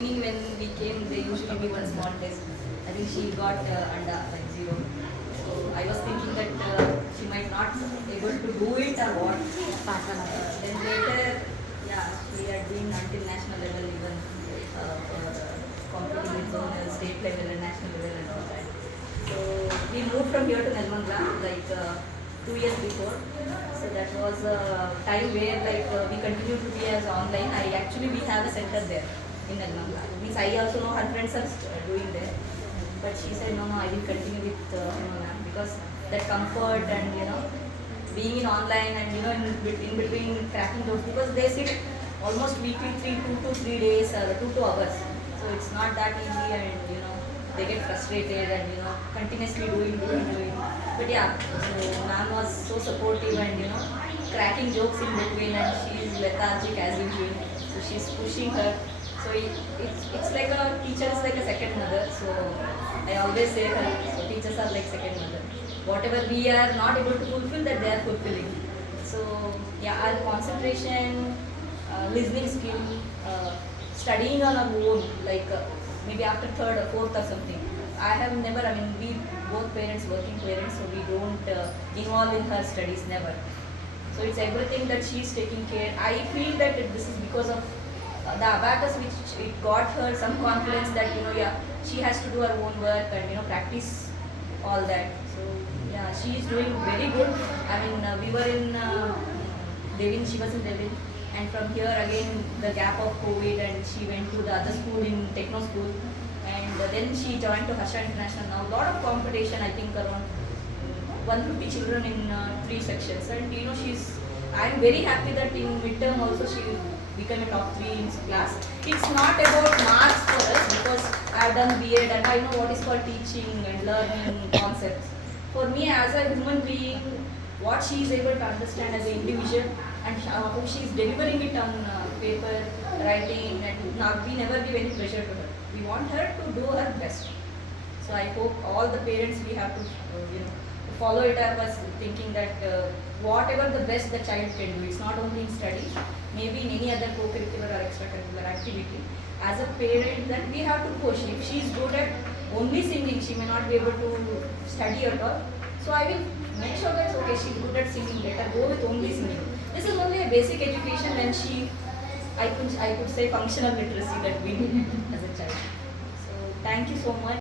When we came, they usually give one small test. I think she got under like 0. So I was thinking that she might not able to do it or what. Then later, yeah, she had been until national level even for competing with zonal, state level and national level and all that. So we moved from here to Nelmangla like 2 years before. So that was a time where like we continued to be as online. We have a center there in Nelmangla. Means I also know her friends are doing there. But she said no, I will continue with because that comfort and being in online and in between cracking those, because they sit almost weekly 2 to 3 days or 2 hours. So it's not that easy, and they get frustrated and continuously doing. But yeah, so ma'am was so supportive and cracking jokes in between, and she's lethargic as usual. So she's pushing her. So it's like a teacher is like a second mother. So I always say her. So teachers are like second mother. Whatever we are not able to fulfill, that they are fulfilling. So yeah, our concentration, listening skill, studying on our own, like maybe after third or fourth or something. I have never. I mean, we both parents, working parents, so we don't involve in her studies, never. So it's everything that she's taking care. I feel that this is because of the abacus, which it got her some confidence that she has to do her own work and practice all that. So yeah, she is doing very good. I mean, we were in Devin, she was in Devin, and from here again the gap of COVID, and she went to the other school in Techno school, and then she joined to Harsha International. Now a lot of competition. I think around 150 children in 3 sections, and I'm very happy that in midterm also she became a top 3 in class. It's not about marks for us, because I've done B.Ed and I know what is called teaching and learning concepts. For me as a human being, what she is able to understand as an individual and how she is delivering it on paper, writing, and we never give any pressure to her. We want her to do her best. So I hope all the parents, we have to follow it. I was thinking that whatever the best the child can do, it's not only in studies, maybe in any other co-curricular or extracurricular activity. As a parent, that we have to push. If she is good at only singing, she may not be able to study at all. So I will make sure that okay, she's good at singing, let her go with only singing. This is only a basic education, and I could say functional literacy that we need as a child. So thank you so much.